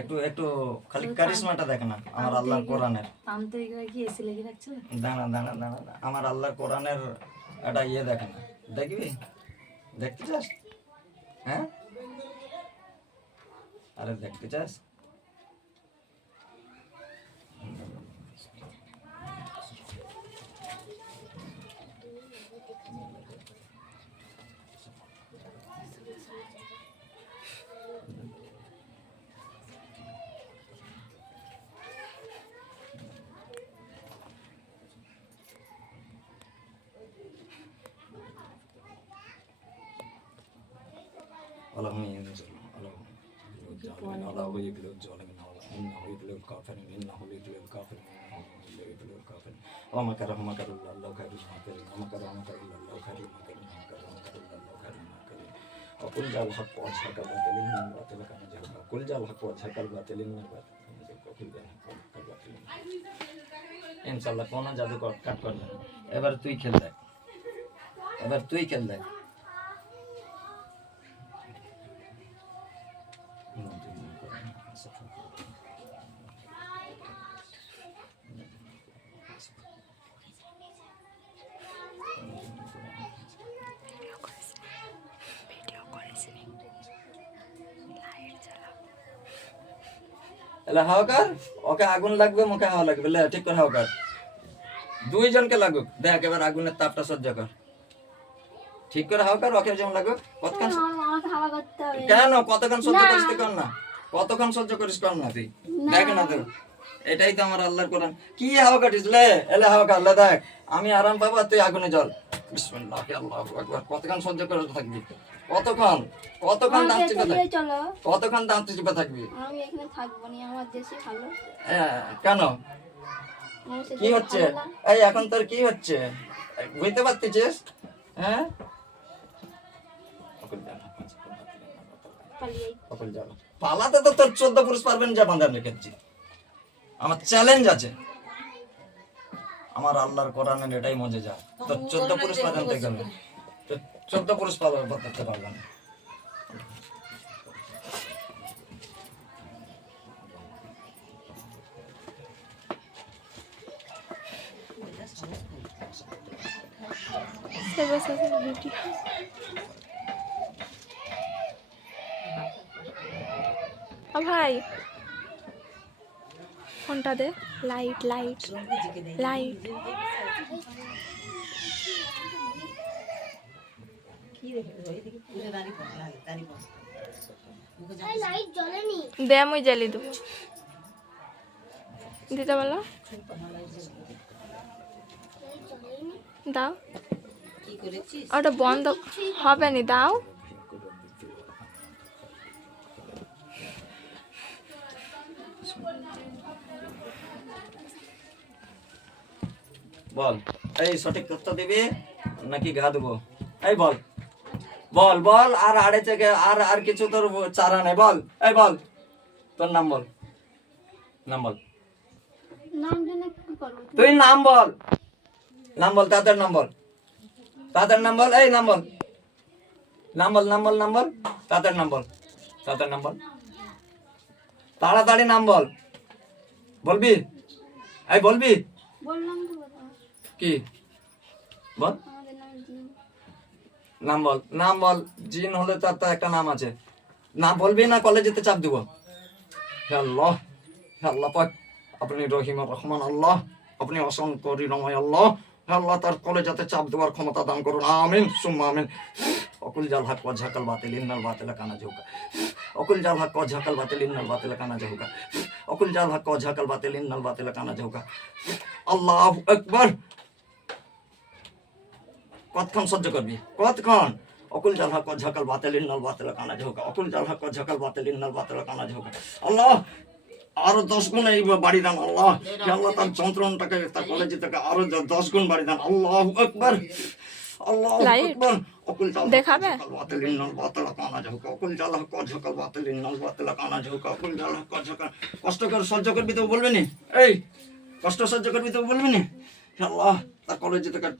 একটু একটু খালি কারিশমাটা দেখ না আমার আল্লাহর কোরআনের। দাঁড়া দাঁড়া দাঁড়া দাঁড়া, আমার আল্লাহর কোরআনের একটা ইয়ে দেখ না, দেখবি? দেখতে চাস? হ্যাঁ, আরে দেখতে চাস? اللهم ينزل اللهم الله يبلغ الظالمين انه يبلغ الكافرين انه يبلغ الكافرين انه يبلغ الكافرين وما كره ما كره الله خير الماكرين وما كره ما كره الله خير الماكرين وما كره ما كره الله خير الماكرين وقل جاء الحق وزهق الباطل ان الباطل كان زهوقا قل جاء الحق وزهق الباطل ان الباطل كان زهوقا قل جاء الحق وزهق الباطل ইনশাআল্লাহ কোন জাদু কাট করবে। এবার তুই খেল দেখ, এবার তুই খেল দেখ। এলা হাওকার, ওকে আগুন লাগবে, মুখে হাওয়া লাগবে, লে ঠিক করে হাওকার, দুইজনকে লাগুক, দেখ এবার আগুনের তাপটা সহ্য কর, ঠিক করে হাওকার, ওকে যেমন লাগুক। কতক্ষণ কেন কতক্ষণ সহ্য করিস তুই, কর না, কতক্ষণ সহ্য করিস, কর না তুই, দেখ না তো, এটাই তো আমার আল্লাহর কোরআন। কি হাওয়া কাটিস, লে এলে হাওয়া কাট, লে দেখ আমি আরাম পাবো আর তুই আগুনে জল। বিসমিল্লাহ আল্লাহু আকবার, কতক্ষণ সহ্য করে থাকবি, কতক্ষণ, কতক্ষণ দাঁত চিপে থাকবি, কতক্ষণ দাঁত চিপে থাকবি? আমি এখানে থাকবো না, আমার দেশে ভালো। কেন কি হচ্ছে এই এখন তোর কি হচ্ছে বুঝতে পারতেছিস? হ্যাঁ, পালাতে তো তোর 14 পুরুষ পারবেন যা বাঁধা রেখেছি। আমার চ্যালেঞ্জ আছে, আমার আল্লাহর কোরআনের এটাই মজে যা, তোর 14 পুরুষ পাবেন দেখবেন, 14 পুরুষ পারতে পারবেন। ভাই ফোনটা দে, লাইট লাইট লাইট দে, আমি জ্বালি দেবো, দিতে বলো, দাও, ওটা বন্ধ হবে নি, দাও। বল এই সঠিক উত্তর দিবি নাকি ঘা দেবো? এই বল বল বল, আর আড়ে থেকে আর কিছু তোর চারা নেই, বল এই বল, তোর নাম বল, নাম বল, তুই নাম বল, নাম বল, তাদের নাম বল, তাদের নাম বল, এই নাম বল, নাম বল, নাম বল, নাম বল, তাদের নাম বল, তাদের নাম বল, তাড়াতাড়ি নাম বল, বলবি এই বলবি কি বল, নাম বল, নাম বল, জিন হলে তার তো একটা নাম আছে, না বলবি না কলেজেতে চাপ দিব। হে আল্লাহ, হে আল্লাহ পাক, আপনি রহিম রহমান আল্লাহ, আপনি অসংখ্য ঋণময় আল্লাহ, হে আল্লাহ তার কলেজাতে চাপ দেওয়ার ক্ষমতা দান করুন, আমিন সুম্মা আমিন। অকুল জাল হক ওয়া ঝাকাল বাতিল ইন্নাল বাতিলা কানা জাহুকা, অকুল জাল হক ওয়া ঝাকাল বাতিল ইন্নাল বাতিলা কানা জাহুকা, অকুল জাল হক ওয়া ঝাকাল বাতিল ইন্নাল বাতিলা কানা জাহুকা। আল্লাহু আকবার। কতক্ষণ সহ্য করবি, কতক্ষণ? অকুল জাল হক ওয়া ঝাকাল বাতিল ইন্নাল বাতিলা কানা জাহুকা, অকুল জাল হক ওয়া ঝাকাল বাতিল ইন্নাল বাতিলা কানা জাহুকা। আল্লাহ আরো 10 গুণ এই বাড়ি দেন আল্লাহ, হে আল্লাহ তার যন্ত্রণাটাকে, তার কলেজে থেকে আরো 10 গুণ বাড়ি দেন। আল্লাহু আকবার, আল্লাহু আকবার। অকুল জাল দেখাবে বাতিল ইন্নাল বাতিলা কানা জাহুকা, অকুল জাল হক ওয়া ঝাকাল বাতিল ইন্নাল বাতিলা কানা জাহুকা, অকুল জাল হক ওয়া ঝাকাল। কষ্ট করে সহ্য করবি তো বলবি না, এই কষ্ট সহ্য করবি তো বলবি না, হে আল্লাহ তার কলেজে থেকে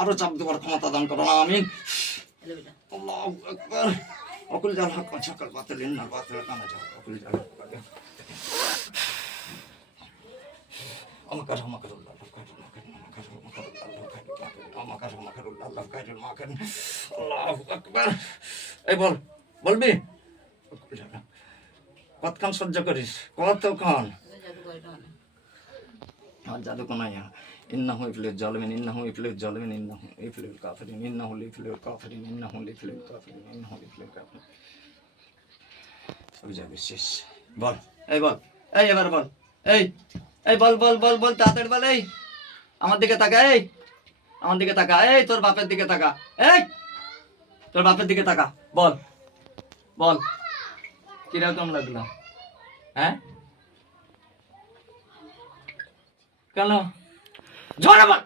আরো চাপ দেওয়ার ক্ষমতা দান করো, আমিন। আল্লাহু আকবার। অকুল জাল হক ওয়া ঝাকাল বাতিল ইন্নাল বাতিলা কানা জাহুকা, অকুল জাল হক এই বল, বলবি কতক্ষণ সহ্য করিস, কতক্ষণ? জাদু কোনায় ইন্নাহু ইফলিল জালিমিন ইন্নাহু ইফলিল জালিমিন ইন্নাহু ইফলিল কাফিরিন ইন্নাহু লিফলিল কাফিরিন ইন্নাহু লিফলিল কাফিরিন ইন্নাহু লিফলিল কাফিরিন। সব যাবে শেষ। বল, এই বল, এই এবার বল, এই এই বল বল বল বল তাড়াতাড়ি বল। এই আমার দিকে তাকা, এই আমার দিকে তাকা, এই তোর বাপের দিকে তাকা, এই তোর বাপের দিকে তাকা, বল বল কিরকম লাগলো? হ্যাঁ কেন জোরে বল,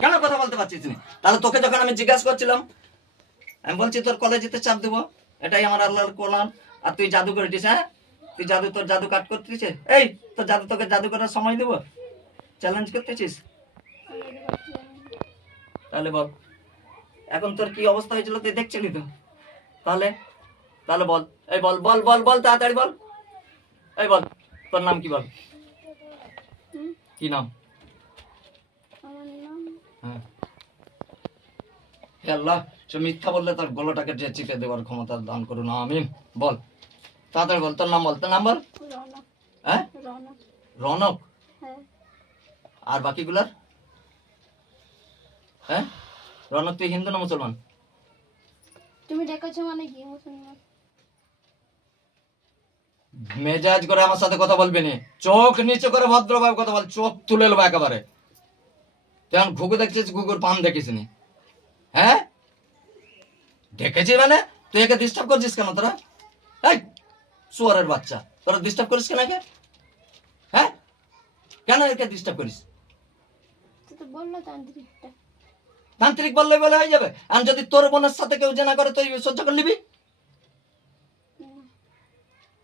কেন কথা বলতে পারছিস না? তাহলে তোকে যখন আমি জিজ্ঞাসা করছিলাম, আমি বলছি তোর কলেজেতে চাপ দেবো, এটাই আমার আল্লাহর কোরআন, আর তুই জাদু করেছিস। হ্যাঁ তুই জাদু, তোর জাদু কাট করতেছিস। এই তোর জাদু, তোকে জাদু করার সময় দেবো, চ্যালেঞ্জ করতেছিস? তাহলে বল এখন তোর কি অবস্থা হয়েছিল তুই দেখছিলি তো? তাহলে তাহলে বল, এই বল বল বল বল তাড়াতাড়ি বল, এই বল তোর নাম কি? বল কি নাম? আমার নাম হ্যাঁ হে আল্লাহ, সে মিথ্যা বললে তার গলাটাকে যে চিপে দেওয়ার ক্ষমতা দান করুন, আমিন। বল তাড়াতাড়ি বল, তোর নাম বল, তোর নাম বল। রনক। হ্যাঁ রনক। রনক। হ্যাঁ। আর বাকিগুলার? হ্যাঁ রনক, তুই হিন্দু না মুসলমান? তুমি ডেকেছো মানে কি মুসলমান? মেজাজ করে আমার সাথে কথা বলবি না, চোখ নিচে করে ভদ্রভাবে কথা বল, চোখ তুলে নেবো একেবারে। তুই এখন ঘুঘু দেখছিস, ঘুঘুর পান দেখিস নি? হ্যাঁ দেখেছি মানে তুই একে ডিস্টার্ব করছিস কেন তোরা? এই শুয়ারের বাচ্চা, তোরা ডিস্টার্ব করিস কেন একে? হ্যাঁ কেন একে ডিস্টার্ব করিস? তো বললো তান্ত্রিকটা। তান্ত্রিক বললে বলে হয়ে যাবে? আর যদি তোর বোনের সাথে কেউ জেনা করে তুই সহ্য করে নিবি?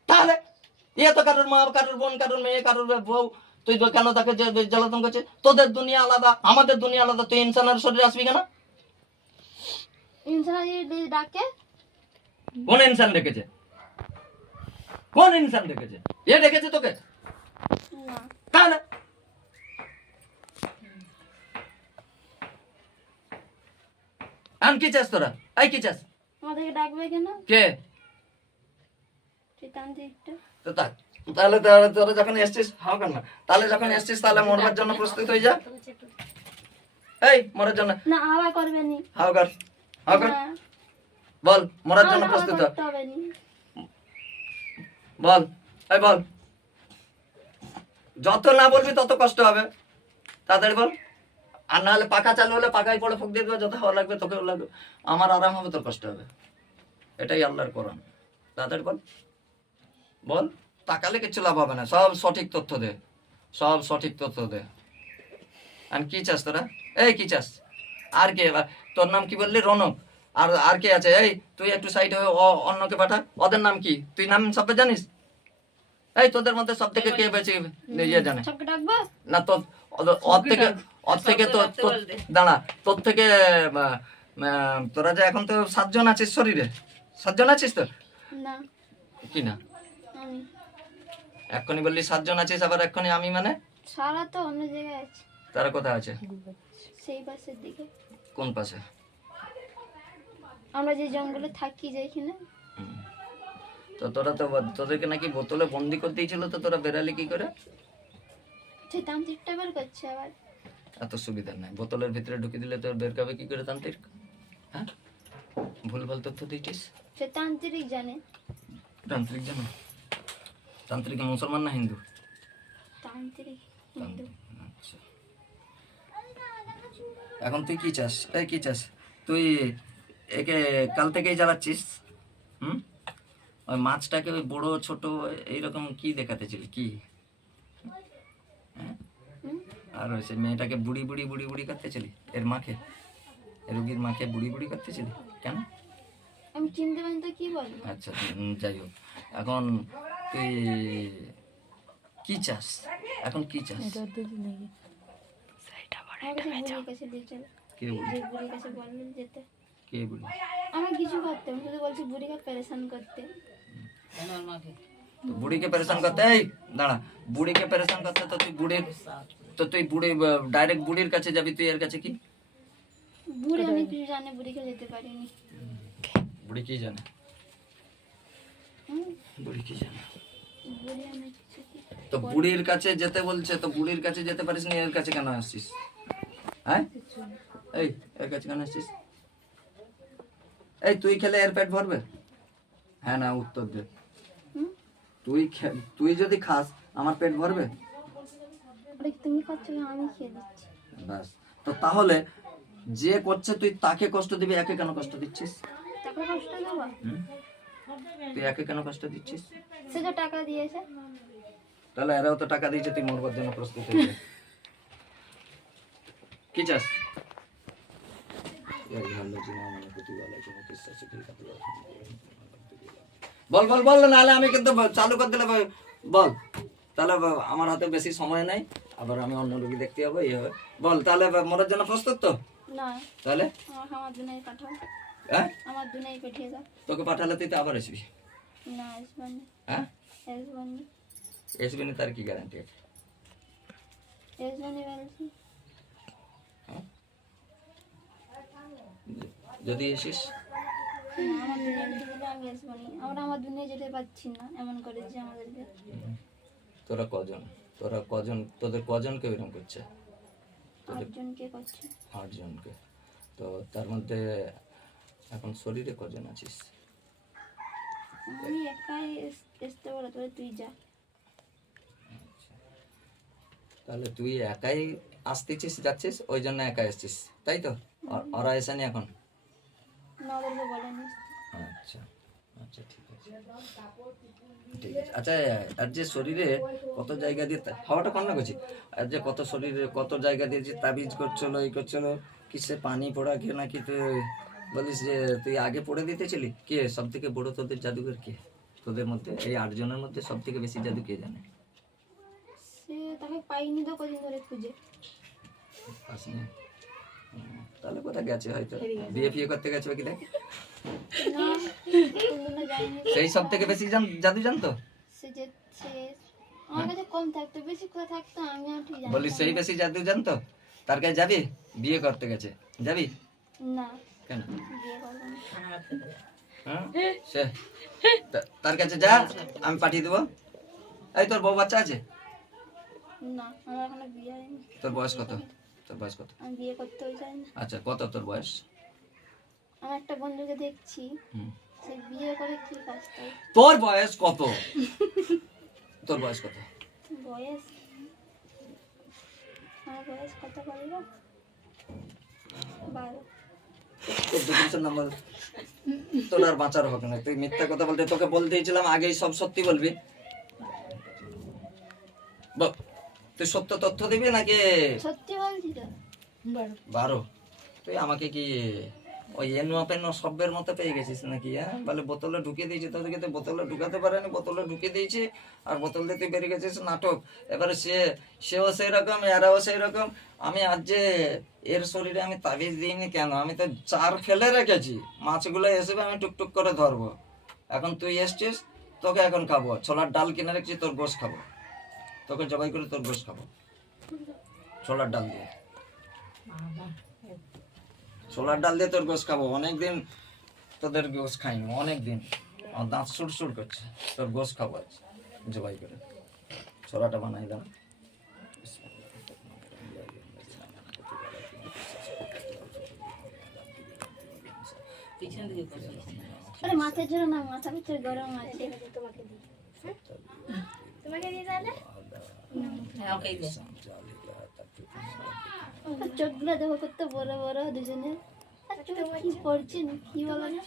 তাহলে ইয়ে তো কারোর মা, কারোর বোন, কারোর মেয়ে, কারোর বউ, তুই কেন তাকে জ্বালাতন করছিস? তোদের দুনিয়া আলাদা, আমাদের দুনিয়া আলাদা, তুই ইনসানের শরীরে আসবি কেন? ইনসান ডাকে। কোন ইনসান ডেকেছে? কোন ইনসান ডেকেছে? এ ডেকেছে তোকে? না। তাহলে আমি কি চাস তোরা? এই কি চাস? আমাদেরকে ডাকবে কেন? কে? সেই তান্ত্রিকটা। তো তাহলে তাহলে তোরা যখন এসছিস হাও কেন? তাহলে যখন এসছিস তাহলে মরবার জন্য প্রস্তুত হয়ে যা। এই মরার জন্য না, হাওয়া করবে নি। হাও কর, হাও কর, বল মরার জন্য প্রস্তুত হ। হবে নি। বল, এই বল, যত না বলবি তত কষ্ট হবে, তাড়াতাড়ি বল। আর না হলে পাখা চালু হলে পাখায় পড়ে ফুক দিয়ে দেবে, যত হাওয়া লাগবে তোকেও লাগবে, আমার আরাম হবে তোর কষ্ট হবে, এটাই আল্লাহর কোরআন। তাড়াতাড়ি বল, বল, তাকালে কিচ্ছু লাভ হবে না, সব সঠিক তথ্য দে, সব সঠিক তথ্য দে। আর কি চাস তোরা? এই কি চাস? আর কে? তোর নাম কি বললি? রনক। আর আর কে আছে? এই তুই একটু সাইড হয়ে অন্যকে পাঠা। ওদের নাম কি? তুই নাম সব জানিস? এই তোদের মধ্যে সব থেকে কে বেশি ইয়ে জানে? সবকে ডাকবা? না তোর ওর থেকে দাঁড়া, তোর থেকে তোরা যে এখন তো 7 জন আছিস শরীরে, 7 জন আছিস তো? না। কি না? আমি। এক্ষুনি বললি 7 জন আছিস, আবার এক্ষুনি আমি মানে? সারা তো অন্য জায়গায় আছে। তারা কোথায় আছে? সেই পাশের দিকে। কোন পাশে? আমরা যে জঙ্গলে থাকি যেখানে। তো তোরা তো তোদেরকে নাকি বোতলে বন্দি করে দিয়েছিল, তো তোরা বেরালি কি করে? সেই তান্ত্রিকটা বের করছে আবার। এত সুবিধা নাই, বোতলের ভিতরে ঢুকে দিলে তোর বের কাবে কি করে তান্ত্রিক? হ্যাঁ ভুলভাল তথ্য দিয়েছিস। সে তান্ত্রিক জানে। তান্ত্রিক জানো? তান্ত্রিক মুসলমান না হিন্দু? তান্ত্রিক হিন্দু। আচ্ছা, এখন তুই কি চাস? এই কি চাস তুই? একে কাল থেকেই জ্বালাচ্ছিস? ওই মাছটাকে ওই বড় ছোট এইরকম কি দেখাতেছিলি কি? আর ওই সে মেয়েটাকে বুড়ি বুড়ি বুড়ি বুড়ি করতেছিলি, এর মাকে, রোগীর মাকে বুড়ি বুড়ি করতেছিলি কেন? আমি চিনতে পারি তো কি বলবো। আচ্ছা যাই হোক, এখন তুই কি চাস? এখন কি চাস? আমাকে সেই বুড়ির কাছে দিয়ে চলো। কে বুড়ি? যে বুড়ির কাছে বললেন যেতে। কে বুড়ি? আমি কিছু করতাম, শুধু বলছি বুড়িকে পেরেশান করতে। তো বুড়িকে পরেশান করতে, এই দাঁড়া, বুড়িকে পরেশান করতে তো তুই বুড়ি ডাইরেক্ট বুড়ির কাছে যাবি, তুই এর কাছে কি? বুড়ি অনেক কিছু জানে, বুড়িকে যেতে পারিনি। বুড়ি কি জানে? হুম, বুড়ি কি জানে? বুড়ি অনেক কিছু তো বুড়ির কাছে যেতে বলছে, তো বুড়ির কাছে যেতে পারিস না, এর কাছে কেন আসছিস? হ্যাঁ, এই এর কাছে কেন আসছিস? এই তুই খেলে এর পেট ভরবে? হ্যাঁ না উত্তর দে। হুম, তুই যদি খাস আমার পেট ভরবে? ওটা কি তুমি খাচ্ছ না আমি খেয়ে দিচ্ছি? ব্যাস। তো তাহলে যে করছে তুই তাকে কষ্ট দিবি, একে কেন কষ্ট দিচ্ছিস? টাকা কষ্ট দেবো? হুম? তুই একে কেন কষ্ট দিচ্ছিস? সে যে টাকা দিয়েছে। তাহলে এরাও তো টাকা দিয়েছে, তুই মরবার জন্য প্রস্তুত হয়ে যা। কি চাস? বল বল বল, নাহলে আমি কিন্তু চালু করে দিলে বল। তাহলে আমার হাতে বেশি সময় নাই, আবার আমি অন্য রোগী দেখতে যাবো, এই হবে। বল তাহলে মরার জন্য প্রস্তুত তো? না, তাহলে আমার দুনিয়ায় পাঠাও, হ্যাঁ, আমার দুনিয়ায় পাঠিয়ে দাও। তোকে পাঠালে তুই তো আবার আসবি। না আসবানি, হ্যাঁ, আসবানি, আসবি না, তার কি গ্যারান্টি আছে? আসবানি বলছি। যদি এসিস আমার দুনিয়ায় যেতে বলে আমি আসবানি। আমরা আমার দুনিয়ায় যেতে পারছি না, এমন করেছে আমাদেরকে। তোরা কজন তোদের কজনকে এরকম করছে? 8 জনকে করছে। 8 জনকে। তো তার মধ্যে এখন শরীরে কজন আছিস? আমি একাই আসতে বলে, তবে তুই যা। তাহলে তুই একাই আসতেছিস, যাচ্ছিস, ওই জন্য একাই আসছিস, তাই তো? ওরা এসেনি এখন? না, ওদেরকে বলেনি। আচ্ছা আচ্ছা, ঠিক আছে ঠিক আছে। আচ্ছা, আর যে শরীরে কত জায়গা দিয়ে হাওয়াটা কন্যা করছি, আর যে কত শরীরে কত জায়গা দিয়ে যে তাবিজ করছিল, এই করছিল, কিসে পানি পড়া কে নাকি তুই বলিস যে তুই আগে পড়ে দিতেছিলি? কে সব থেকে বড় তোদের জাদুঘর কে? তোদের মধ্যে এই 8 জনের মধ্যে সব থেকে বেশি জাদু কে জানে? সে তাকে পাইনি তো কদিন ধরে খুঁজে। আসেনি? তাহলে কোথায় গেছে, হয়তো বিয়ে ফিয়ে করতে গেছে কি দেখ। না, কোনদিনও যায়নি। সেই সব থেকে বেশি জাদু জানতো? সে যে আমার কাছে কম থাকতো, বেশি কোথায় থাকতো আমি আর ঠিক জানি বলি সেই বেশি জাদু জানতো, তার কাছে যাবি? বিয়ে করতে গেছে, যাবি না। কেন? বিয়ে করবো না। হ্যাঁ, সে তার কাছে যা, আমি পাঠিয়ে দেবো। এই তোর বউ বাচ্চা আছে? না, আমার এখনো বিয়ে হয়নি। তোর বয়স কত? তোর বয়স কত? আমি বিয়ে করতেও চাই না। আচ্ছা, কত তোর বয়স? আমার একটা বন্ধুকে দেখছি, হুম। সে বিয়ে করে কি কাজ করে? তোর বয়স কত? তোর বয়স কত? বয়স, আমার বয়স কত বলবো? 12। তোর ডিগ্রির নাম্বার, তোর আর বাঁচার হবে না। তুই মিথ্যা কথা বলতে, তোকে বলতেইছিলাম আগেই সব সত্যি বলবি। বল, তুই সত্য তথ্য দিবি নাকি? সত্যি বলছি তো। 12? তুই আমাকে কি ওই এনো পেনো সবের মতো পেয়ে গেছিস নাকি? হ্যাঁ, বলে বোতলে ঢুকিয়ে দিয়েছি, তোদেরকে তো বোতলে ঢুকাতে পারেনি, বোতলে ঢুকিয়ে দিয়েছি, আর বোতল দিয়ে তুই বেরিয়ে গেছিস নাটক। এবারে সেও সেই রকম, এরাও সেই রকম। আমি আজ যে এর শরীরে আমি তাবিজ দিইনি কেন? আমি তো 4 ফেলে রেখেছি, মাছগুলো এসে আমি টুকটুক করে ধরবো। এখন তুই এসছিস, তোকে এখন খাবো। ছোলার ডাল কিনে রেখেছি, তোর গোশ খাবো, তোকে জবাই করে তোর গোশ খাবো, ছোলার ডাল দিয়ে। ছোলার ডাল দিয়ে তোর গোশ খাবো। অনেকদিন তোদের গোশ খাইনি, অনেকদিন। আমার দাঁত সুড় করছে, তোর গোশ খাবো আজ জবাই করে। ছোলাটা বানাই দাও। আরে মাথার জন্য না, মাথা ভিতরে গরম আছে। তোমাকে দিয়ে তাহলে চোখগুলো দেখো কত বড় বড় দুজনে। আর চোখে কি পড়ছে না কি বলো না?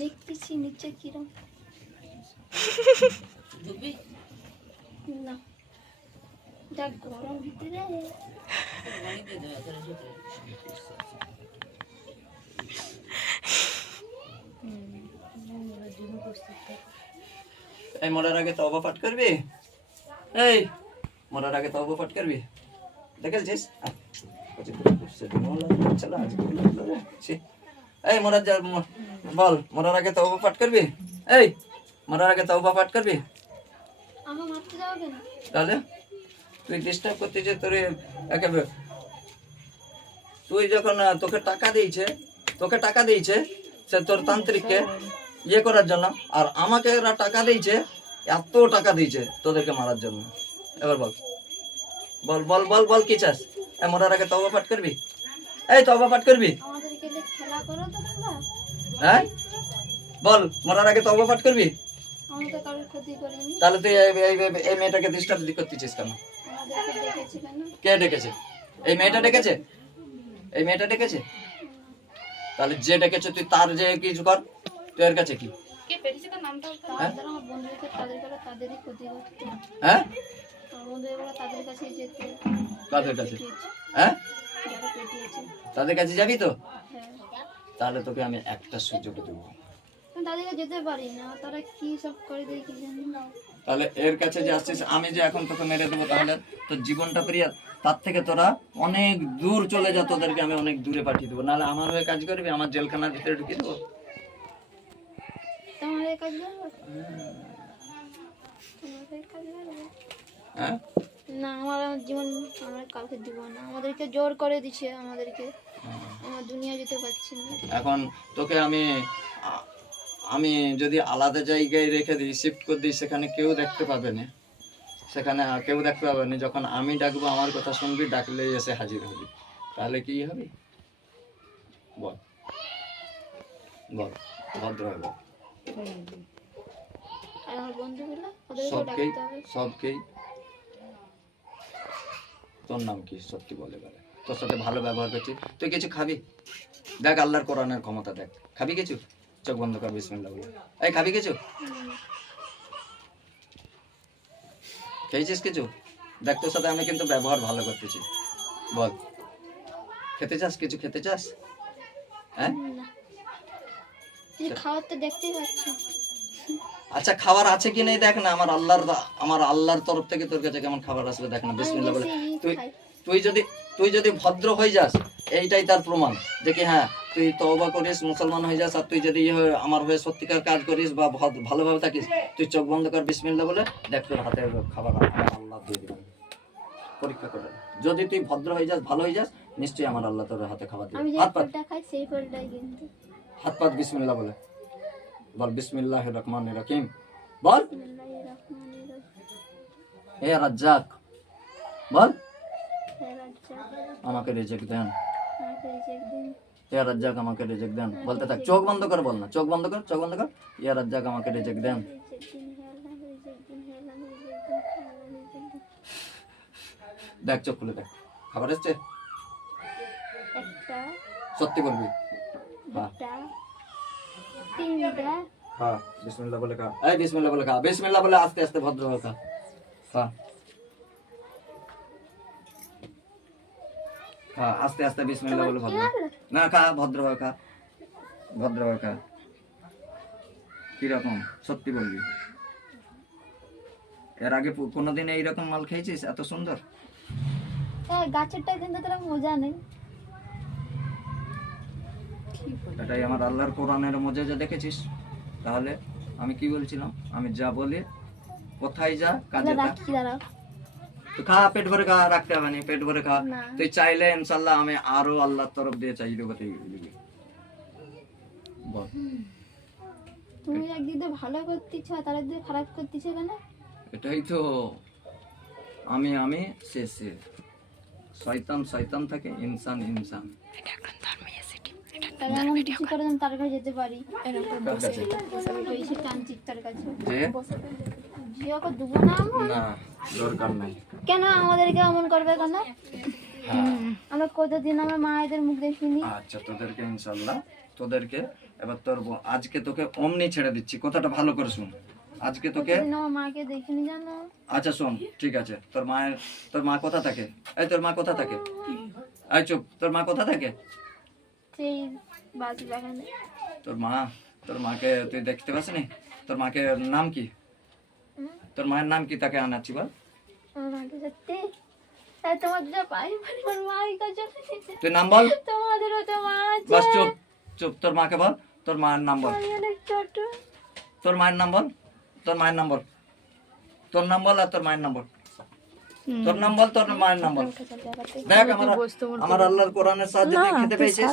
দেখতেছি নিচে কিরম না যা গরম ভিতরে এই মরার আগে তওবা পাঠ করবি? এই মরার আগে তওবা পাঠ করবি? দেখেছিস? এই মরার বল, মরার আগে তওবা পাঠ করবি? এই মরার আগে তওবা পাঠ করবি? আমার মারতে যাবে না তাহলে তুই ডিস্টার্ব করতেছিস তোর একেবারে। তুই যখন তোকে টাকা দিয়েছে সে তোর তান্ত্রিককে ইয়ে করার জন্য, আর আমাকে এরা টাকা দিয়েছে, এত টাকা দিয়েছে তোদেরকে মারার জন্য। এবার বল বল বল বল বল কি চাস? মরার আগে তওবা পাঠ করবি? এই তওবা পাঠ করবি? আমাদেরকে যে খেলা করো তো তোমরা হ্যাঁ বল, মরার আগে তওবা পাঠ করবি? আমি তো কারোর ক্ষতি করিনি তাহলে তুই এই মেয়েটাকে ডিস্টার্ব করতেছিস কেন? আমাদেরকে দেখেছি কেন কে ডেকেছে? এই মেয়েটা ডেকেছে? এই মেয়েটা ডেকেছে? তাহলে যে ডেকেছে তুই তার যে কিছু কর, তুই এর কাছে কি? তাদের আমার বন্ধুকে তাদের করে তাদেরই ক্ষতি করতো হ্যাঁ আমার বন্ধুগুলো তাদের কাছে যেত কাদের কাছে? হ্যাঁ যারা পেটিয়েছে তাদের কাছে যাবি তো? হ্যাঁ তাহলে তোকে আমি একটা সুযোগ দেবো। আমি তাদেরকে যেতে পারি না তারা কি সব করে দেয় কি জানি না তাহলে এর কাছে যে আসছিস, আমি যে এখন তোকে মেরে দেবো, তাহলে তোর জীবনটা ফিরিয়ে, তার থেকে তোরা অনেক দূর চলে যা, তোদেরকে আমি অনেক দূরে পাঠিয়ে দেবো। নাহলে আমার হয়ে কাজ করবি, আমার জেলখানার ভিতরে ঢুকিয়ে দেবো। তোমাদের কাজ করবো তোমাদের কাজ করবো হ্যাঁ না আমার জীবন আমরা কাউকে দিব না আমাদেরকে জোর করে দিচ্ছে আমাদেরকে আমার দুনিয়া যেতে পারছি না এখন তোকে আমি যদি আলাদা জায়গায় রেখে দিই, শিফট করে দিই, সেখানে কেউ দেখতে পাবে না, সেখানে কেউ দেখতে পাবে না। যখন আমি ডাকবো আমার কথা শুনবি, ডাকলেই এসে হাজির হবি, তাহলে কি হবে? বল বল ভদ্র হবে। আর আমার বন্ধুগুলো ওদেরকে সবকেই ডাকতে হবে সবকেই তোর নাম কি সত্যি বলে বলে, তোর সাথে ভালো ব্যবহার করছি, তুই কিছু খাবি? দেখ আল্লাহর কোরআনের ক্ষমতা দেখ, খাবি কিছু? চোখ বন্ধ কর, বিসমিল্লাহ বলে। এই খাবি কিছু? খেয়েছিস কিছু? দেখ তোর সাথে আমি কিন্তু ব্যবহার ভালো করতেছি। বল, খেতে চাস? কিছু খেতে চাস? হ্যাঁ না তুই খাওয়ার তো দেখতেই পাচ্ছ আচ্ছা, খাবার আছে কি নেই দেখ না। আমার আল্লাহর তরফ থেকে তোর কাছে কেমন খাবার আসবে দেখ না, বিসমিল্লাহ বলে। তুই যদি ভদ্র হয়ে যাস, এইটাই তার প্রমাণ যে কি হ্যাঁ তুই তওবা করিস, মুসলমান হয়ে যাস। আর তুই যদি আমার হয়ে সত্যিকার কাজ করিস বা ভালোভাবে থাকিস, তুই চোখ বন্ধ কর, বিসমিল্লাহ বলে, দেখ তোর হাতে খাবার আল্লাহ দিয়ে দিবেন। পরীক্ষা করে যদি তুই ভদ্র হয়ে যাস, ভালো হয়ে যাস, নিশ্চয়ই আমার আল্লাহ তোর হাতে খাবার দিবে। আমি যে হাত পাত, ফলটা খাই সেই ফলটাই কিন্তু হাত পাত, বিসমিল্লাহ বলে বল, বিসমিল্লাহির রহমানির রহিম বল। বিসমিল্লাহির রহমানির রহিম হে রাজ্জাক বল, হে রাজ্জাক আমাকে রিজিক দেন। আমাকে রিজিক দিন হে রাজ্জাক আমাকে রিজিক দেন। বলতে থাক, চোখ বন্ধ করে বল না, চোখ বন্ধ কর, চোখ বন্ধ কর। ইয়া রাজ্জাক আমাকে রিজিক দেন। রিজিক দিন হে আল্লাহ রিজিক দিন হে আল্লাহ রিজিক দিন হে আল্লাহ রিজিক দিন দেখ চোখ খুলে দেখ, খাবার এসছে? একটা সত্যি বলবি? হ্যাঁ দুটা তিনটা হ্যাঁ, বিসমিল্লাহ বলে খা। এই বিসমিল্লাহ বলে খা, বিসমিল্লাহ বলে আস্তে আস্তে ভদ্র হয়ে খা। খা খা, আস্তে আস্তে বিসমিল্লাহ বলে ভদ্র। না খা, ভদ্র হয়ে খা, ভদ্র হয়ে খা। কিরকম সত্যি বলবি? এর আগে কোনোদিন এইরকম মাল খেয়েছিস এত সুন্দর? গাছেরটা কিন্তু তোরা মজা নেই এটাই আমার আল্লাহর কোরআনের মজা, যা দেখেছিস। তাহলে আমি কি বলছিলাম, আমি যা বলি, কোথায় যা কাজে যা। রাখি দাঁড়াও তুই খা, পেট ভরে খা, রাখতে হবে না, পেট ভরে খা। না। তুই চাইলে ইনশাল্লাহ আমি আরো আল্লাহর তরফ দিয়ে চাই দেবো, তুই দিবি। বল, তুমি একদিক দিয়ে ভালো করতেছ তার একদিকে খারাপ করতেছ কেন? এটাই তো আমি সে শয়তান থাকে, ইনসান। তাহলে এমন কিছু করে আমি তার কাছে যেতে পারি কার কাছে? বেশি টানছি তার কাছে যে ঝিওকে দেবো না আমার না, দরকার নাই। কেন আমাদেরকে এমন করবে কেন হ্যাঁ আমরা কতদিন আমার মায়েদের মুখ দেখিনি। আচ্ছা তোদেরকে ইনশাল্লাহ তোদেরকে এবার আজকে তোকে অমনি ছেড়ে দিচ্ছি, কথাটা ভালো করে শুন। আজকে তোকে কতদিন আমার মাকে দেখিনি জানো। আচ্ছা শোন, ঠিক আছে, তোর মা কোথা থাকে? এই তোর মা কোথা থাকে? এই চুপ, তোর মা কোথা থাকে? সেই বাজি বাগানে। তোর মাকে তুই দেখতে পাসনি? তোর মাকে নাম কি? তোর মায়ের নাম কি? তাকে আনাচ্ছি বল। আমার মাকে সত্যি তাই তোমার দুটো পাই আমার মায়ের কাছে তুই নাম বল। তোমাদেরও তো মা আছে। বাস চুপ চুপ, তোর মাকে বল, তোর মায়ের নাম বল। আমি অনেক ছোট। তোর মায়ের নাম বল, তোর মায়ের নাম বল, তোর নাম বল আর তোর মায়ের নাম বল। তোর নাম বল, তোর মায়ের নাম বল। দেখ আমার আল্লাহর কোরআনের সাহায্যে তুই খেতে পেয়েছিস?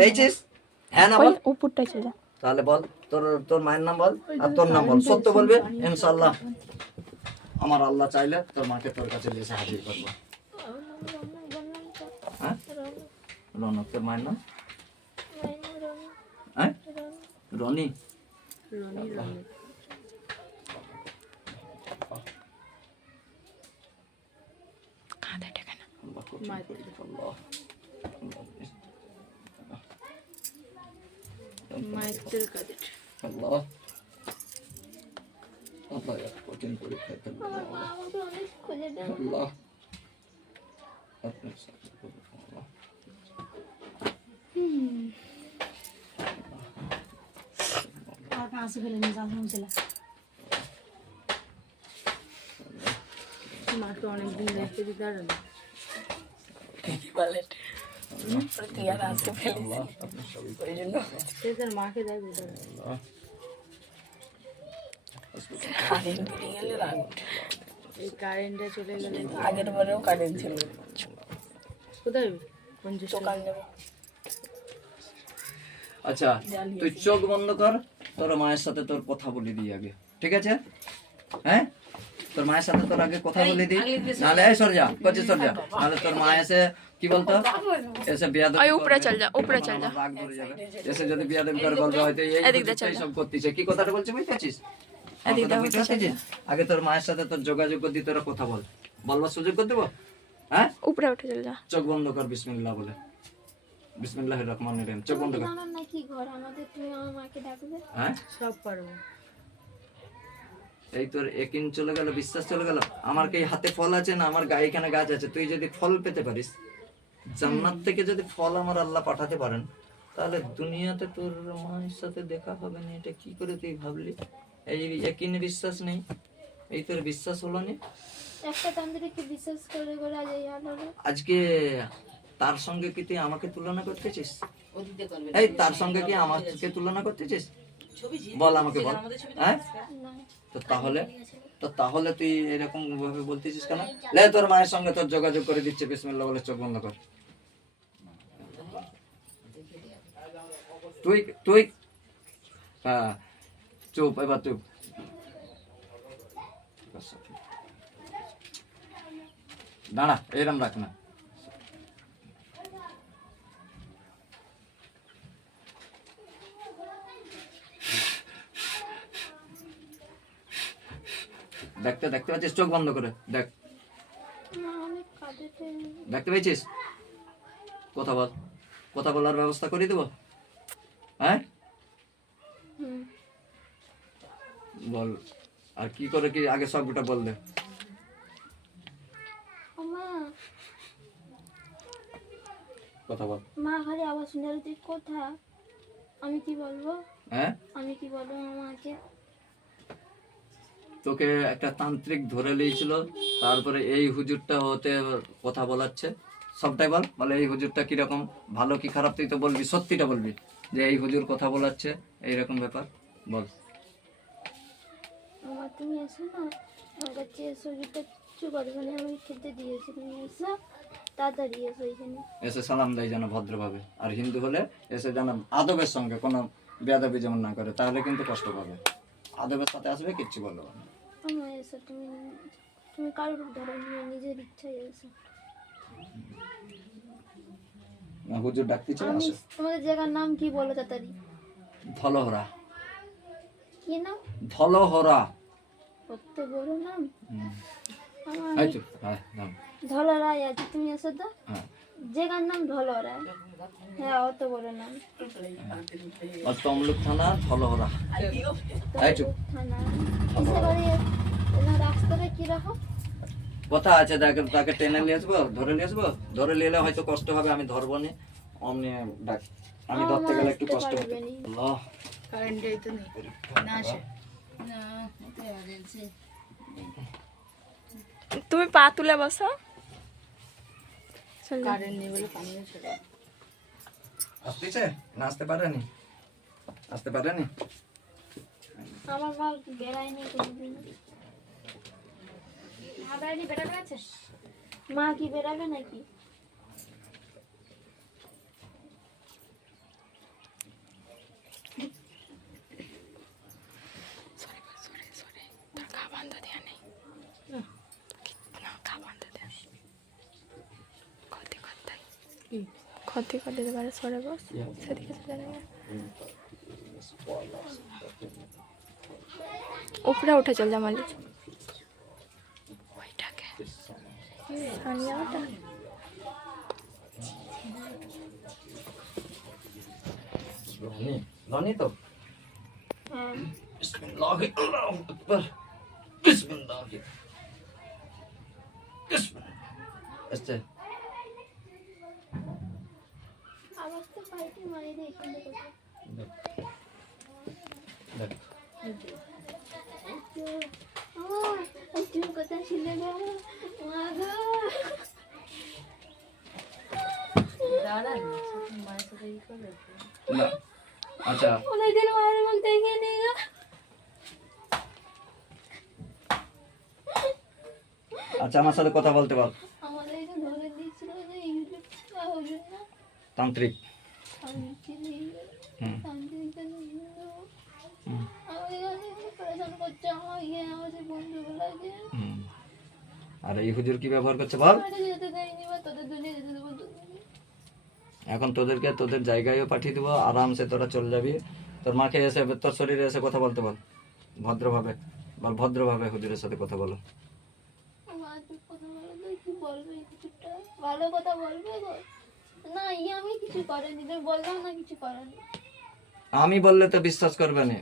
পেয়েছিস? হ্যাঁ না বল। উপরটা চলে তাহলে বল তোর মায়ের নাম বল আর তোর নাম বল। সত্য বলবে ইনশাআল্লাহ। আমার আল্লাহ চাইলে তোর মাকে তোর কাছে নিয়ে এসে হাজির করবো। হ্যাঁ রনক, তোর মায়ের নাম? হ্যাঁ রনি। কাঁদাটা কেন আল্লাহ আল্লাহ কঠিন পরীক্ষা আমাকে অনেক খুঁজে দেয়। আল্লাহ আপনার সাথে আল্লাহ মাকে অনেকদিন দেখতে দিতে পারে না। সে তার মাকে দেখবে এই কারেন্টটা চলে গেলে আগের বারেও কারেন্ট ছিল কোথায় কোন সকাল যাবো। আচ্ছা তুই চোখ বন্ধ কর, তোর মায়ের সাথে তোর কথা বলে দিই আগে, ঠিক আছে? হ্যাঁ তোর মায়ের সাথে তোর আগে কথা বলে দিই, নাহলে এই সর যা, নাহলে তোর মা এসে কি বলতো, এসে বিয়াদব উপরে চল যা, উপরে চল যা। রাগ ধরে যাবে। এসে যদি বিয়াদব করে বলবে হয়তো এই সব করতেছে, কি কথাটা বলছে বুঝতেছিস? আগে তোর মায়ের সাথে তোর যোগাযোগ করে দিয়ে তোরা কথা বলবার সুযোগ করে দেবো। হ্যাঁ উপরে উঠে চল যা। চোখ বন্ধ কর, বিসমিল্লাহ বলে। বিসমিল্লাহির রহমানির রহিম। চোখ বন্ধ কর। জানার নাকি ঘর আমাদের, তুমি আমার মাকে ডাকবে। হ্যাঁ সব পারবো। এই তোর একিন চলে গেল, বিশ্বাস চলে গেল। আমার কি হাতে ফল আছে না আমার গায়ে এখানে গাছ আছে? তুই যদি ফল পেতে পারিস, জান্নাত থেকে যদি ফল আমার আল্লাহ পাঠাতে পারেন, তাহলে দুনিয়াতে তোর মায়ের সাথে দেখা হবে না। এটা কি করে তুই ভাবলি? এই একিনে বিশ্বাস নেই, এই তোর বিশ্বাস হলো না। একটা তান্ত্রিককে বিশ্বাস করে করে আজ এই হাল হলো। আজকে তার সঙ্গে কি তুই আমাকে তুলনা করতেছিস? এই তার সঙ্গে কি আমাকে তুলনা করতেছিস? বল আমাকে বল। হ্যাঁ না তো তাহলে তুই এরকম ভাবে বলতেছিস কেন? লে তোর মায়ের সঙ্গে তোর যোগাযোগ করে দিচ্ছে, বিসমিল্লাহ বলে চোখ বন্ধ কর। তুই হ্যাঁ চুপ, এবার চুপ। দাঁড়া, এরম রাখ না। দেখতে পাচ্ছিস? চোখ বন্ধ করে দেখ। না অনেক কাঁদেছে। দেখতে পেয়েছিস? কথা বলার ব্যবস্থা করে দেবো। হ্যাঁ বল, আর কি করে কি আগে সবটা বল দে। মা কথা বল। মা খালি আবার শুনে তুই কোথা, আমি কি বলবো? হ্যাঁ আমি কি বলবো মামাকে? তোকে একটা তান্ত্রিক ধরে নিয়েছিল, তারপরে এই হুজুরটা হতে কথা বলাচ্ছে। সবটাই বল এই হুজুরটা কিরকম, ভালো কি খারাপ তুই তো বলবি, সত্যিটা বলবি যে এই হুজুর কথা বলাচ্ছে, এইরকম ব্যাপার বল। আমার তুমি এসো না আমার কাছে, এসো যেটা কিছু করবে না, আমি খেতে দিয়েছি, তুমি এসো তাড়াতাড়ি এসো এখানে। এসে সালাম দেয় যেন ভদ্রভাবে, আর হিন্দু হলে এসে যেন আদবের সঙ্গে, কোনো বেয়াদবি যেমন না করে, তাহলে কিন্তু কষ্ট পাবে। আদবের সাথে আসবে, কিচ্ছু বলবে না। আমার এসো, তুমি কারোর ধরো নিজের ইচ্ছায় এসো। হুজুর ডাকতেছে। আমি তোমাদের জায়গার নাম কি বলো তাড়াতাড়ি? ধলহরা। কি নাম? ধলহরা। কত বড় নাম। এই তো, হ্যাঁ নাম। ধলরাই আছে, তুমি এসো তো। হ্যাঁ জায়গার নাম ধলরাই। হ্যাঁ, অত বড় নাম। আর তমলুক থানা ধলহরা। এই চুপ। থানা কিসে বাড়ি? রাস্তাটা কিরকম? কথা আছে, তাকে টেনে নিয়ে আসবো, ধরে নিয়ে আসবো। ধরে নিয়ে এলে হয়তো কষ্ট হবে, আমি ধরবো নি। অমনি ডাক, আমি ধরতে গেলে একটু কষ্ট হবে। আল্লাহ, কারেন্ট এই তো নেই না আসে না তুমি পা তুলে বসো। চল কারেন্ট নেই বলে পানি ছিল আসতেছে না? আসতে পারেনি, আসতে পারেনি। আমার মা বেড়ায়নি কোনোদিন। মা বেড়ায়নি, বেড়াবে আছে? মা কি বেড়াবে নাকি? খা বন্ধ দেয়া নেই না, খা বন্ধ দেয়া ক্ষতি করতে ক্ষতি করে দিতে পারে। সরে বস, সেদিকে চলে যাবে। উপরে উঠে চল যা মালিক। ওইটাকে সানিয়া ওটা ধনী তো। হ্যাঁ, বিসমিল্লাহ আল্লাহু আকবার। বিসমিল্লাহ বিসমিল্লাহ। আচ্ছা আওয়াজ তো পাইতে মারি দে এখানে কোথাও। দেখ, তুমি কোথায় ছিলে গো? মা গো। দাঁড়ান মায়ের সাথে ই করে না আচ্ছা অনেকদিন মায়ের মুখ দেখিনি গো। আচ্ছা, আমার সাথে কথা বলতে বল। আমাদের এটা ধরে দিয়েছিল যে ইউটিউব ওজন না তান্ত্রিক। হুম। হুম। আর এই হুজুর কি ব্যবহার করছে বল? এখন তোদেরকে তোদের জায়গায়ও পাঠিয়ে দেবো, আরামসে তোরা চলে যাবি। তোর মাকে এসে, তোর শরীরে এসে কথা বলতে বল ভদ্রভাবে। বল ভদ্রভাবে হুজুরের সাথে কথা বলো। ভালো কথা বলবে গো। না, আমি কিছু করেনি, তুমি বললাম না কিছু করেনি। আমি বললে তো বিশ্বাস করবে না।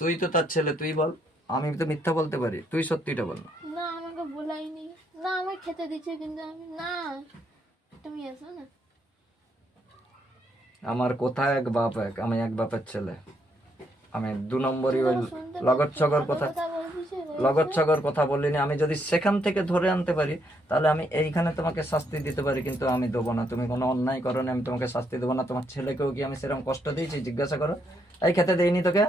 তুই তো তার ছেলে, তুই বল। আমি তো মিথ্যা বলতে পারি, তুই সত্যিটা বল। না, আমাকে বলাইনি। না, আমাকে খেতে দিচ্ছে কিন্তু আমি না। তুমি এসো না। আমার কথা এক বাপ এক, আমি এক বাপের ছেলে। আমি দু নম্বরই ওই লগট ছগর কথা, লগট ছগর কথা বলিনি। আমি যদি সেখান থেকে ধরে আনতে পারি তাহলে আমি এইখানে তোমাকে শাস্তি দিতে পারি, কিন্তু আমি দেবো না। তুমি কোনো অন্যায় করো না, আমি তোমাকে শাস্তি দেবো না। তোমার ছেলেকেও কি আমি সেরকম কষ্ট দিয়েছি? জিজ্ঞাসা করো। এই খেতে দেইনি তোকে?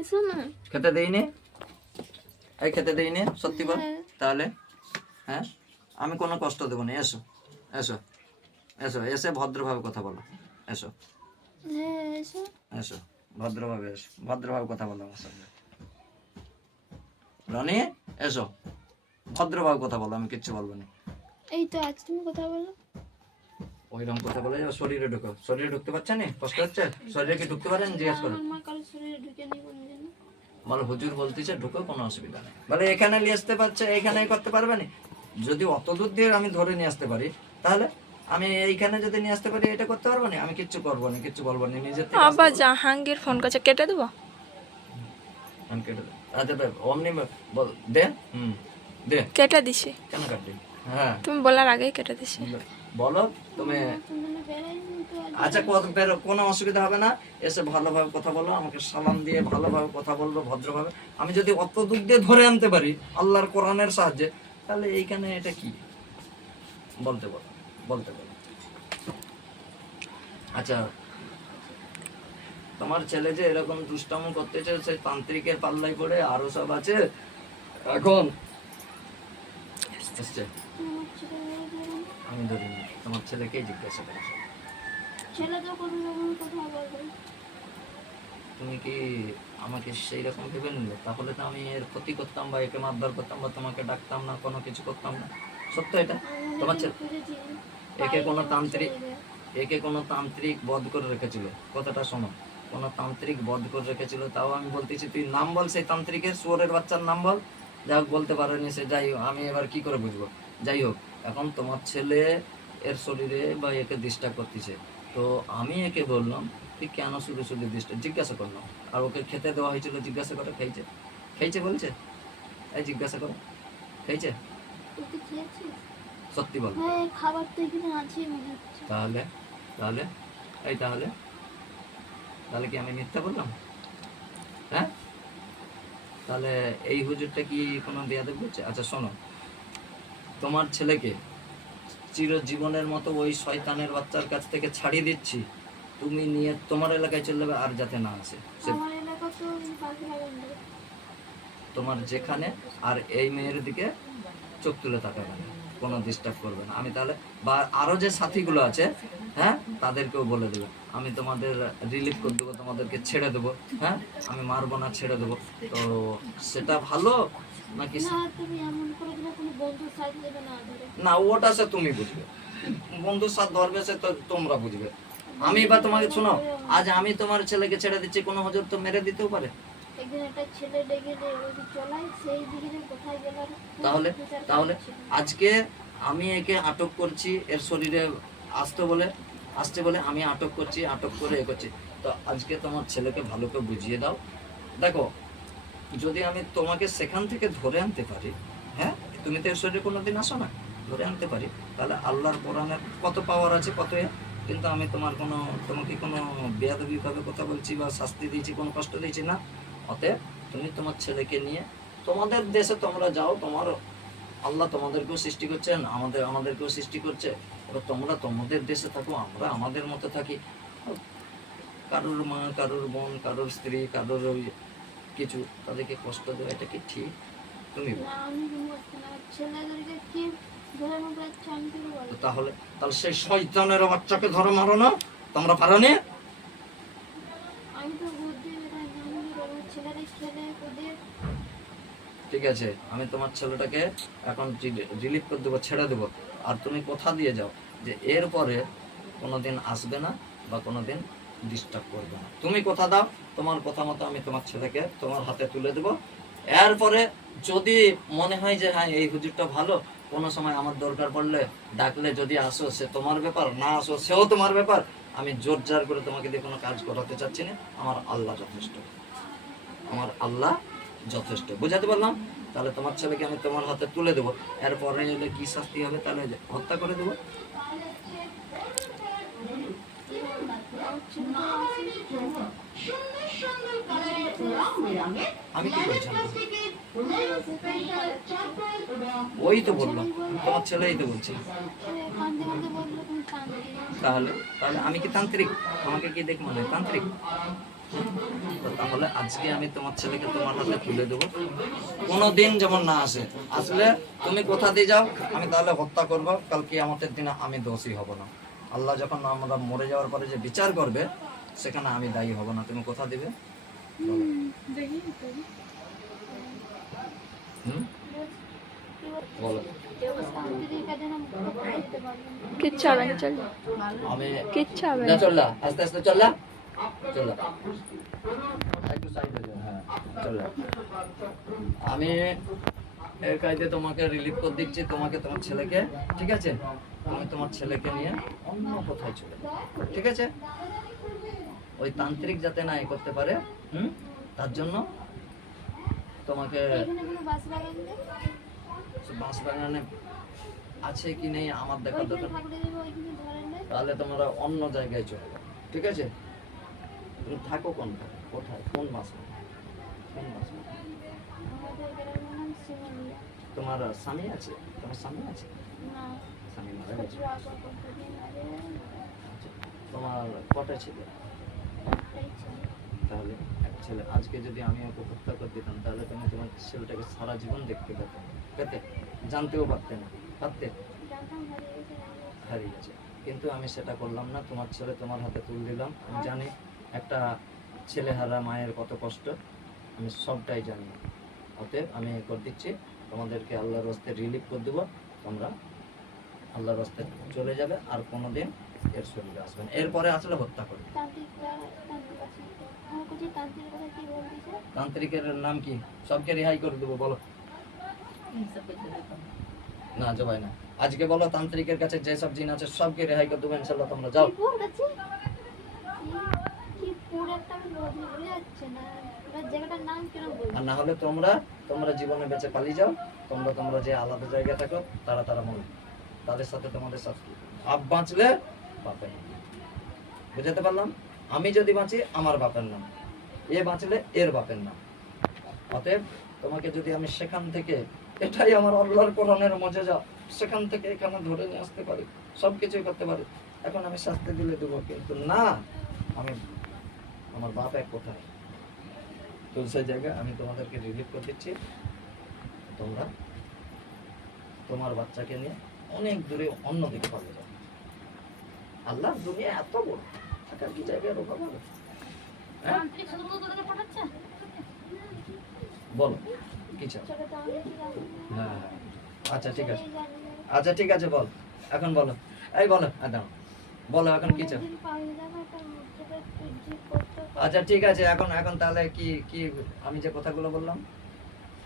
এসো না। খেতে দেইনি? এই খেতে দেইনি? সত্যি বল তাহলে। হ্যাঁ, আমি কোনো কষ্ট দেবো না। এসো এসো এসো, এসে ভদ্রভাবে কথা বলো। এসো হ্যাঁ, এসো। এসো ভদ্রভাবে, এসো ভদ্রভাবে কথা বলো আমার সঙ্গে। রনি এসো, ভদ্রভাবে কথা বলো, আমি কিচ্ছু বলবো না। এই তো আজ তুমি কথা বলো। ওইরকম কথা বলে যাও। শরীরে ঢুকো। শরীরে ঢুকতে পারছে না? কষ্ট হচ্ছে? শরীরে কি ঢুকতে পারেন? জিজ্ঞেস করো। আমার মা কারো শরীরে ঢুকে নেই কোনো যেন। বলো হুজুর বলতেছে ঢুকো, কোনো অসুবিধা নেই। বলে এখানে নিয়ে আসতে পারছে, এইখানেই করতে পারবে না? যদি অত দূর দিয়ে আমি ধরে নিয়ে আসতে পারি তাহলে আমি এইখানে যদি নিয়ে আসতে পারি এটা করতে পারবো না? আমি কিচ্ছু করবো না, কিচ্ছু বলবো না, নিজের থেকে আসতে আবার জাহাঙ্গীর ফোন করছে, কেটে দেবো। আমি কেটে দেবো। আচ্ছা অমনি বল দে। দে। কেটে দিছি, কেন কাটবি? হ্যাঁ তুমি বলার আগেই কেটে দিছি। বলো তুমি। তুমি বেড়াইনি তো আজ। আচ্ছা কোনো অসুবিধা হবে না। এসে ভালোভাবে কথা বলো, আমাকে সালাম দিয়ে ভালোভাবে কথা বলবো, ভদ্রভাবে। আমি যদি অত দূর দিয়ে ধরে আনতে পারি আল্লাহর কোরআনের সাহায্যে, তাহলে এইখানে এটা কি বলতে বলো, বলতে বলো। আচ্ছা, তোমার ছেলে যে এরকম দুষ্টামো করতেছে, সে তান্ত্রিকের পাল্লাই পড়ে আরো সব আছে এখন এসছে। আমার ছেলে ধরুন। আমি ধরিনি, তোমার ছেলেকেই জিজ্ঞাসা করো। ছেলে তো কোনো রকম কথা বলবে। তুমি কি আমাকে সেই রকম ভেবে নিলে? তাহলে তো আমি এর ক্ষতি করতাম বা একে মারধর করতাম বা তোমাকে ডাকতাম না, কোনো কিছু করতাম না। সত্য এটা। তোমার ছেলে একে কোনো তান্ত্রিক বধ করে রেখেছিল। কথাটা শোনো, কোনো তান্ত্রিক বধ করে রেখেছিল। তাও আমি বলতেছি তুই নাম বল সেই তান্ত্রিকের, শুয়োরের বাচ্চার নাম বল। যাই হোক বলতে পারেনি সে, যাই হোক আমি এবার কি করে বুঝবো। যাই হোক এখন তোমার ছেলে এর শরীরে বা একে ডিস্টার্ব করতেছে, তো আমি একে বললাম তুই কেন শুধু শুধু ডিস্টার্ব, জিজ্ঞাসা করলাম। আর ওকে খেতে দেওয়া হয়েছিল, জিজ্ঞাসা করে খেয়েছে, খেয়েছে বলছে, এই জিজ্ঞাসা করো খেয়েছে, তুই তো খেয়েছিস? সত্যি বল। হ্যাঁ, খাবার তো এখানে আছে মনে হচ্ছে। তাহলে তাহলে এই তাহলে তাহলে কি আমি মিথ্যা বললাম? হ্যাঁ, তাহলে এই হুজুরটা কি কোনো বেয়াদব করছে? আচ্ছা শোনো, তোমার ছেলেকে চিরজীবনের মতো ওই শয়তানের বাচ্চার কাছ থেকে ছাড়িয়ে দিচ্ছি, তুমি নিয়ে তোমার এলাকায় চলে যাবে, আর যাতে না আসে সে আমার এলাকা তো এই পাশে লাগানো। তোমার যেখানে, আর এই মেয়ের দিকে চোখ তুলে তাকাবে না, কোনো ডিস্টার্ব করবে না। আমি তাহলে বা আরো যে সাথীগুলো আছে, হ্যাঁ, তাদেরকেও বলে দেবো আমি তোমাদের রিলিফ করে দেবো, তোমাদেরকে ছেড়ে দেবো। হ্যাঁ, আমি মারবো না, ছেড়ে দেবো। তো সেটা ভালো নাকি? না, তুমি এমন করে দিলে কোনো বন্ধু সাইড দেবে না ধরে। না, ওটা সে তুমি বুঝবে, বন্ধুর সাথে ধরবে সে তো তোমরা বুঝবে। আমি বা তোমাকে শোনো, আজ আমি তোমার ছেলেকে ছেড়ে দিচ্ছি, কোনো হুজুর তো মেরে দিতেও পারে। একদিন একটা ছেলে ডেকে ওই চলাই সেই দিকে যে কোথায় গেলার তাহলে তাহলে আজকে আমি একে আটক করছি, এর শরীরে আসতে বলে আমি আটক করছি, আটক করে এ করছি। তো আজকে তোমার ছেলেকে ভালো করে বুঝিয়ে দাও। দেখো, যদি আমি তোমাকে সেখান থেকে ধরে আনতে পারি, হ্যাঁ, তুমি তো এর শরীরে কোনোদিন আসো না, ধরে আনতে পারি, তাহলে আল্লাহর কোরআনের কত পাওয়ার আছে, কত কিন্তু আমি তোমাকে কোনো বেয়াদবিভাবে কথা বলছি বা শাস্তি দিয়েছি, কোনো কষ্ট দিয়েছি না। অতএব তুমি তোমার ছেলেকে নিয়ে তোমাদের দেশে তোমরা যাও, তোমার আল্লাহ তোমাদেরকেও সৃষ্টি করছেন, আমাদেরকেও সৃষ্টি করছে। এবার তোমরা তোমাদের দেশে থাকো, আমরা আমাদের মতো থাকি। কারোর মা, কারোর বোন, কারোর স্ত্রী, কারোর ওই কিছু, তাদেরকে কষ্ট দেওয়া এটা কি ঠিক? তুমি বলো। না, আমি বুঝতে না ছেলেদেরকে কি ধরে মোবাইল চান করে বলে। তো তাহলে তাহলে সেই শয়তানের বাচ্চাকে ধরে মারো না, তোমরা পারো না? আমি তো বুদ্ধি বেরাই না, আমি বলবো ছেলেরা খেলে ওদের। ঠিক আছে, আমি তোমার ছেলেটাকে এখন রিলিফ করে দেবো, ছেড়ে দেবো। আর তুমি কথা দিয়ে যাও যে এরপরে কোনোদিন আসবে না বা কোনোদিন ডিস্টার্ব করবে না। তুমি কথা দাও, তোমার কথা মতো আমি তোমার ছেলেকে তোমার হাতে তুলে দেবো। এরপরে যদি মনে হয় যে হ্যাঁ এই হুজুরটা ভালো, কোনো সময় আমার দরকার পড়লে ডাকলে যদি আসো, সে তোমার ব্যাপার, না আসো সেও তোমার ব্যাপার। আমি জোর জার করে তোমাকে দিয়ে কোনো কাজ করাতে চাচ্ছি না। আমার আল্লাহ যথেষ্ট, আমার আল্লাহ যথেষ্ট। বুঝাতে পারলাম? তাহলে তোমার ছেলেকে আমি তোমার হাতে তুলে দেবো। এরপরে এলে কি শাস্তি হবে? তাহলে হত্যা করে দেবো। আমি কি করছি? ওই তো বললাম, তোমার ছেলেই তো বলছি। কান্দে কান্দে বললো তুমি কান্দে। তাহলে তাহলে আমি কি তান্ত্রিক? আমাকে কি দেখ মনে হয় তান্ত্রিক? তো তাহলে আজকে আমি তোমার ছেলেকে তোমার হাতে তুলে দেবো, কোনোদিন যেমন না আসে। আসলে তুমি কথা দিয়ে যাও, আমি তাহলে হত্যা করবো। কালকে আমাদের দিনে আমি দোষী হব না। আল্লাহ যখন আমরা মরে যাওয়ার পরে যে বিচার করবে, সেখানে আমি দায়ী হব না। তুমি কথা দিবে? হুম, বলো। কিচ্ছু হবে না, চল আমি কিচ্ছু হবে না, না। চল না, আস্তে আস্তে চল না, চল না, একটু সাইড হয়ে যা, হ্যাঁ চল না। আমি এই কায়দে তোমাকে রিলিফ করে দিচ্ছি, তোমাকে তোমার ছেলেকে। ঠিক আছে, তুমি তোমার ছেলেকে নিয়ে অন্য কোথায় চলে যাও। ঠিক আছে, ওই তান্ত্রিক যাতে না করতে পারে, তার জন্য তোমাকে এখানে কোনো বাস লাগান দেয়? বাঁশ বাগানে আছে কি নেই আমার দেখার ওইখানে দরকার। ঠাকুরের দেবে, ওইখানে ধরেন দেয়। তাহলে তোমরা অন্য জায়গায় চলে যাও। ঠিক আছে, তুমি থাকো কোথায়, কোন মাস, কোন মাস? আমাদের গ্রামের নাম শিমুলিয়া। তোমার স্বামী আছে? তোমার স্বামী আছে? না, স্বামী মারা গেছে। ছোট আগর কতদিন আগে আচ্ছা, তোমার কটা ছিল? একটাই ছিল। তাহলে এক ছেলে। আজকে যদি আমি ওকে হত্যা করে দিতাম, তাহলে তুমি তোমার ছেলেটাকে সারা জীবন দেখতে পেতে, জানতেও পারতে না, পারতে? জানতাম হারিয়ে গেছে, হারিয়ে গেছে। কিন্তু আমি সেটা করলাম না, তোমার ছেলে তোমার হাতে তুলে দিলাম। আমি জানি একটা ছেলেহারা মায়ের কত কষ্ট, আমি সবটাই জানি। অতএব আমি করে দিচ্ছি, তোমাদেরকে আল্লাহর রাস্তায় রিলিফ করে দেবো। তোমরা আল্লাহর রাস্তায় চলে যাবে, আর কোনোদিন এর শরীরে আসবে না। এরপরে আসলে হত্যা করবে। তান্ত্রিক আছে। আমার কাছে তান্ত্রিক কথা কি বলতেছে? তান্ত্রিকের নাম কি? সবকে রেহাই করে দেবো, বলো। না জবাই না। আজকে বলো তান্ত্রিকের কাছে যে সব জিন আছে সবকে রেহাই করে দেবো ইনশাল্লাহ, তোমরা যাও। কি বলছে? কি পুরো একটা আমি বলে যাচ্ছে না, এবার জায়গাটার নাম কেন বলবো? আর না হলে তোমরা জীবনে বেঁচে পালিয়ে যাও। তোমরা যে আলাদা জায়গায় থাকো তারা মরবে, তাদের সাথে তোমাদের সাথে আপ বাঁচলে বাপের নাম। বুঝাতে পারলাম? আমি যদি বাঁচি আমার বাপের নাম, এ বাঁচলে এর বাপের নাম। অতএব তোমাকে যদি আমি সেখান থেকে, এটাই আমার আল্লাহর কোরআনের মজেজা, সেখান থেকে এখানে ধরে নিয়ে আসতে পারি, সব কিছুই করতে পারি। এখন আমি শাস্তি দিলে দেবো, কিন্তু না, আমি আমার বাপ এক কোথায়, তো সেই জায়গায় আমি তোমাদেরকে রিলিভ করে দিচ্ছি। তোমরা তোমার বাচ্চাকে নিয়ে অনেক দূরে অন্যদিকে পালিয়ে যাও। আল্লাহ দুনিয়া এত বড়, থাকার কি জায়গায় অভাব হবে? হ্যাঁ? বলো কি চাও? ছোট তো আমাদের কি জানি না। হ্যাঁ, আচ্ছা ঠিক আছে, এই জানি না। আচ্ছা ঠিক আছে, বল এখন বলো, এই বলো, দাঁড়াও, বলো এখন কি চাও? অনেকদিন পালিয়ে যাবো, একটা মুহূর্তে একটু জি করতে পারি। আচ্ছা ঠিক আছে, এখন তাহলে কি আমি যে কথাগুলো বললাম,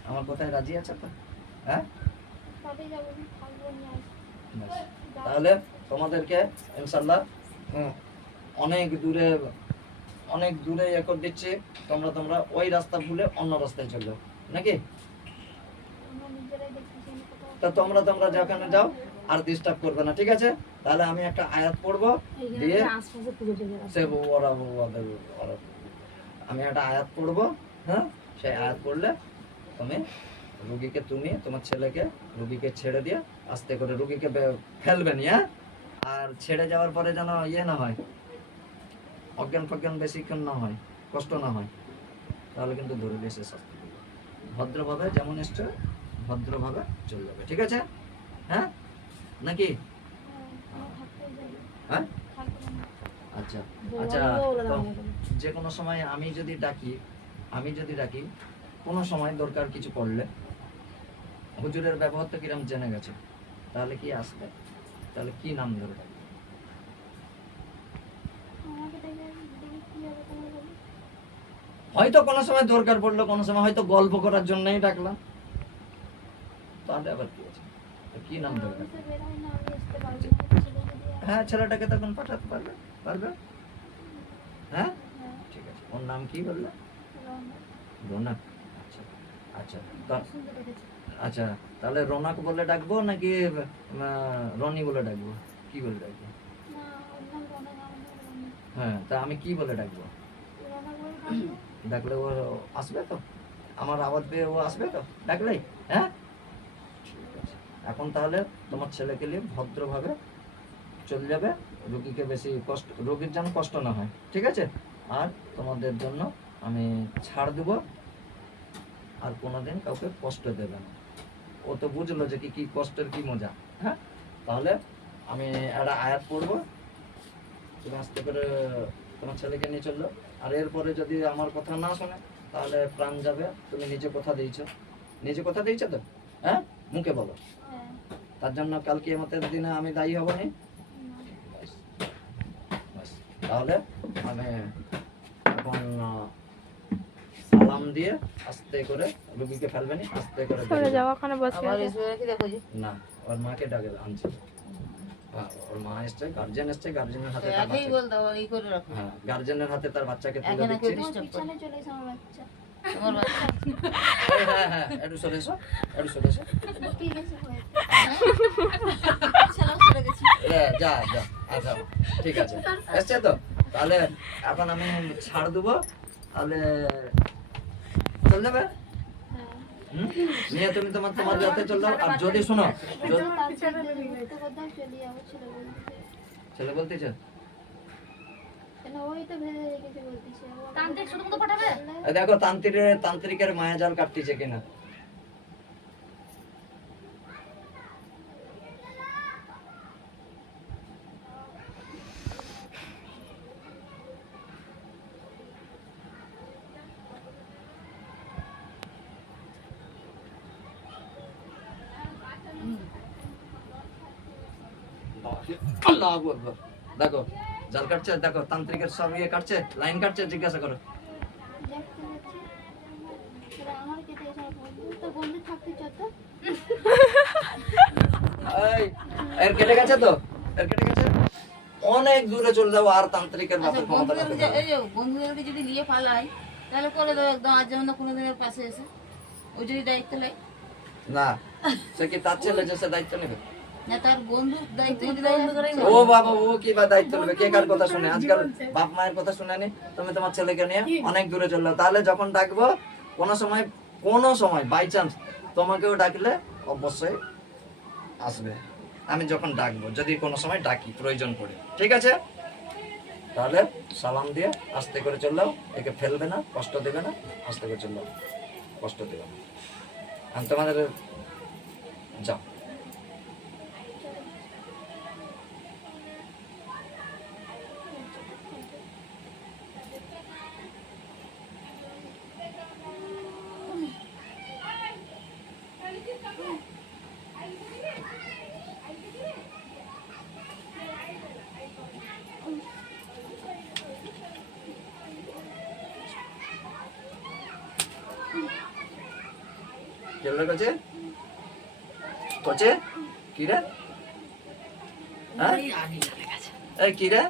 আমার কথায় রাজি আছে তো? হ্যাঁ, পালিয়ে যাবো না, থাকবো নিয়ে আসবো। ব্যাস। তাহলে তোমাদেরকে ইনশাল্লাহ অনেক দূরে করে দিচ্ছি। তোমরা ওই রাস্তা ভুলে অন্য রাস্তায় চলে যাও, নাকি? আমরা নিজেরাই দেখতেছি না কোথাও। তো তোমরা যেখানে যাও আর ডিস্টার্ব করবে না, ঠিক আছে? তাহলে আমি একটা আয়াত পড়বো, দিয়ে আমি একটা আয়াত পড়বো, হ্যাঁ, সেই আয়াত পড়লে তুমি তোমার ছেলেকে রুগীকে ছেড়ে দিয়ে আস্তে করে রুগীকে ফেলবে নি, হ্যাঁ? আর ছেড়ে যাওয়ার পরে যেন না হয়, অজ্ঞান ফজ্ঞান বেশিক্ষণ না হয়, কষ্ট না হয়, তাহলে কিন্তু ধরে দিয়ে এসে শাস্তি দেবে। ভদ্রভাবে যেমন এসছো ভদ্রভাবে চলে যাবে, ঠিক আছে? হ্যাঁ নাকি? আমরা থাকতে যাই, হ্যাঁ, থাকবো না। আচ্ছা তো যে কোনো সময় আমি যদি ডাকি কোনো সময় দরকার কিছু পড়লে, হুজুরের ব্যবহার তো কিরম জেনে গেছে, তাহলে কি আসবে? তাহলে কি নাম ধরে ডাকবে? আমাকে দেখে কি হবে তোমার বলো? হয়তো কোনো সময় দরকার পড়লো, কোনো সময় হয়তো গল্প করার জন্যই ডাকলাম, তাহলে আবার কি আছে? তো কি নাম ধরে ডাকবে? অফিসে বের হয় না, আমি আসতে পারবো না, ছেলে যদি আসে। হ্যাঁ, ছেলেটাকে তখন পাঠাতে পারবে? হ্যাঁ, হ্যাঁ, ঠিক আছে। ওর নাম কি বললে? রওনা। রৌনক। আচ্ছা সুন্দর দেখেছি। আচ্ছা, তাহলে রৌনক বলে ডাকবো নাকি রনি বলে ডাকবো? কি বলে ডাকবো? না, ওর নাম রওনা, আমার নাম রওনা। হ্যাঁ, তা আমি কি বলে ডাকবো? রওনা বলে ডাকবো। ডাকলে ও আসবে তো? আমার আওয়াজ পেয়ে ও আসবে তো ডাকলেই? হ্যাঁ, ঠিক আছে। এখন তাহলে তোমার ছেলেকে নিয়ে ভদ্রভাবে চলে যাবে, রোগীকে বেশি কষ্ট, রোগীর যেন কষ্ট না হয়, ঠিক আছে? আর তোমাদের জন্য আমি ছাড় দেব, আর কোনোদিন কাউকে কষ্ট দেবে না। ও তো বুঝলো যে কি কষ্টের কি মজা। হ্যাঁ, তাহলে আমি একটা আয়াত পড়বো, তুমি আস্তে করে তোমার ছেলেকে নিয়ে চললো। আর এরপরে যদি আমার কথা না শোনে তাহলে প্রাণ যাবে। তুমি নিজে কথা দিয়েছো তো? হ্যাঁ, মুখে বলো। হ্যাঁ, তার জন্য কাল কিয়ামতের দিনে আমি দায়ী হব না। ব্যাস। তাহলে আমি এখন সালাম দিয়ে আস্তে করে রুগীকে ফেলবে না, আস্তে করে সরে বেরিয়ে যাও, যাও। ওখানে বসে আবার আছে। এসে কি দেখো যে না, ওর মাকে ডাকে আনছে। হ্যাঁ, ওর মা এসছে, গার্জেন এসছে, গার্জেনের হাতে তার একেই বাচ্চা, বল দাও এই করে রাখো। হ্যাঁ, গার্জেনের হাতে তার বাচ্চাকে তুলে এখানে দিচ্ছি। কেউ তোমার পিছনে চলে এসে আমার বাচ্চা। তোমার বাচ্চা হ্যাঁ, একটু সরে এসো। লুকিয়ে গেছে ভয়ে। যা আচ্ছা, ঠিক আছে, এসছে তো? তাহলে এখন আমি ছাড় দেবো, তাহলে চল যাবে। হ্যাঁ। নিয়ে তুমি তোমার যাতে চল যাও। আর যদি শোনো, ছেলে বলতেছে দেখো তান্ত্রিকের মায়াজাল কাটতেছে কিনা। আল্লাহু আকবার। দেখো জাল কাটছে, দেখো তান্ত্রিকের সব ইয়ে কাটছে, লাইন কাটছে, জিজ্ঞাসা করো। আমার কেটে তো বন্ধু থাকতে যত এই, এর কেটে গেছে তো, এর কেটে গেছে, অনেক দূরে চলে যাবো আর তান্ত্রিকের বাপের ক্ষমতা রাখতে পারবে না। এই যে বন্ধুদেরকে যদি নিয়ে পালাই তাহলে করে দেবো একদম, আজ যেমন কোনোদিনের পাশে এসে ওই যদি দায়িত্ব নেয় না, সে কি তার ছেলে যে সে দায়িত্ব নেবে? না, তার বন্ধু দায়িত্ব যদি বন্ধ করে ও বাবা, ও কি বা দায়িত্ব নেবে? কে কার কথা শুনে? আজকাল বাপ মায়ের কথা শুনে নি। তুমি তোমার ছেলেকে নিয়ে অনেক দূরে চললো, তাহলে যখন ডাকবো কোনো সময় বাই চান্স তোমাকেও ডাকলে অবশ্যই আসবে। আমি যখন ডাকবো, যদি কোনো সময় ডাকি প্রয়োজন পড়ে, ঠিক আছে? তাহলে সালাম দিয়ে আস্তে করে চললেও, একে ফেলবে না, কষ্ট দেবে না, আস্তে করে চললেও কষ্ট দেবে না। আমি তোমাদের যাও। কেমন করছে করছে কি রে? হ্যাঁ, এই কি রে?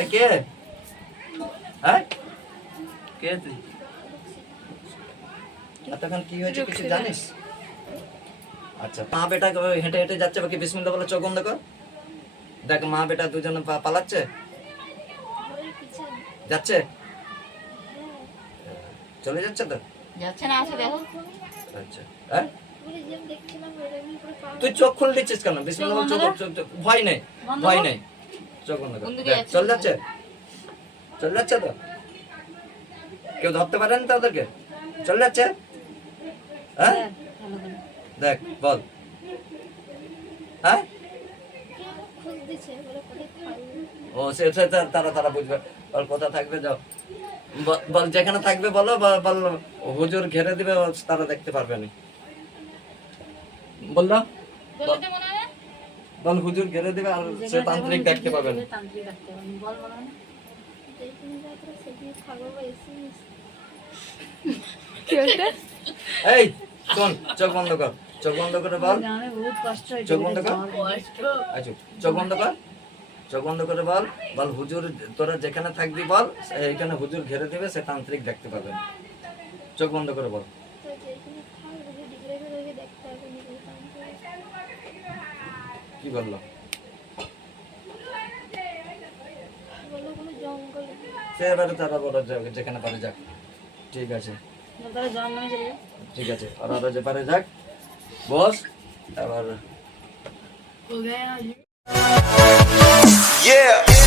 এই কে? হ্যাঁ, কে তুই? এতক্ষণ কি হয়েছে কিছু জানিস? আচ্ছা, মা বেটা হেঁটে হেঁটে যাচ্ছে, বাকি বিসমিল্লাহ বলে চোখ বন্ধ কর। দেখ, মা বেটা দুজনে পালাচ্ছে, যাচ্ছে, চলে যাচ্ছে তো। যাচ্ছে না, আসে দেখো। আচ্ছা, হ্যাঁ, পুরো যেম দেখছিলাম এরকম করে পা তুই চোখ খুলে দিচ্ছিস কেন? বিসমিল্লাহ বলে চোখ, ভয় নেই, ভয় নেই, চোখ বন্ধ কর। দেখ, চলে যাচ্ছে, চলে যাচ্ছে তো, কেউ ধরতে পারেন তো ওদেরকে? চলে যাচ্ছে, হ্যাঁ, দেখ বল, হ্যাঁ, কে খোঁজ দিছে বলে কোথায় খাবো। ও সে তারা বুঝবে। বল কোথা থাকবে, যাও বল, যেখানে থাকবে বলো, বল হুজুর ঘেরে দিবে, তারা দেখতে পারবে না। বললাম বলতে মনে হয় বল হুজুর ঘেরে দিবে আর সে তান্ত্রিক দেখতে পাবে না। তান্ত্রিক রাখতে হবে, বল মনে হয় যেখানে যাত্রা সেখানে খাবো বা এসে কি বলতে? এই শোন, চোখ বন্ধ কর, চোখ বন্ধ করে বল, গ্রামে বহুত কষ্ট হয়, চোখ বন্ধ কর, আচ্ছা চোখ বন্ধ কর, চোখ বন্ধ করে বল, বল হুজুর তোরা যেখানে থাকবি বল, এইখানে হুজুর ঘেরে দিবে, সে তান্ত্রিক দেখতে পাবে না। চোখ বন্ধ করে বল। তো যেখানে খাবো যে ডিগ্রি করে দেখতে হবে নিজের কাম করে। কি বললো? বলো কোনো জঙ্গল সে এবারে তারা বলো যেখানে পারে যাক, ঠিক আছে, তারা জন্ম নিয়ে চলে ঠিক আছে, আর ওরা যে পারে যাক, বস এবার যায়। Yeah.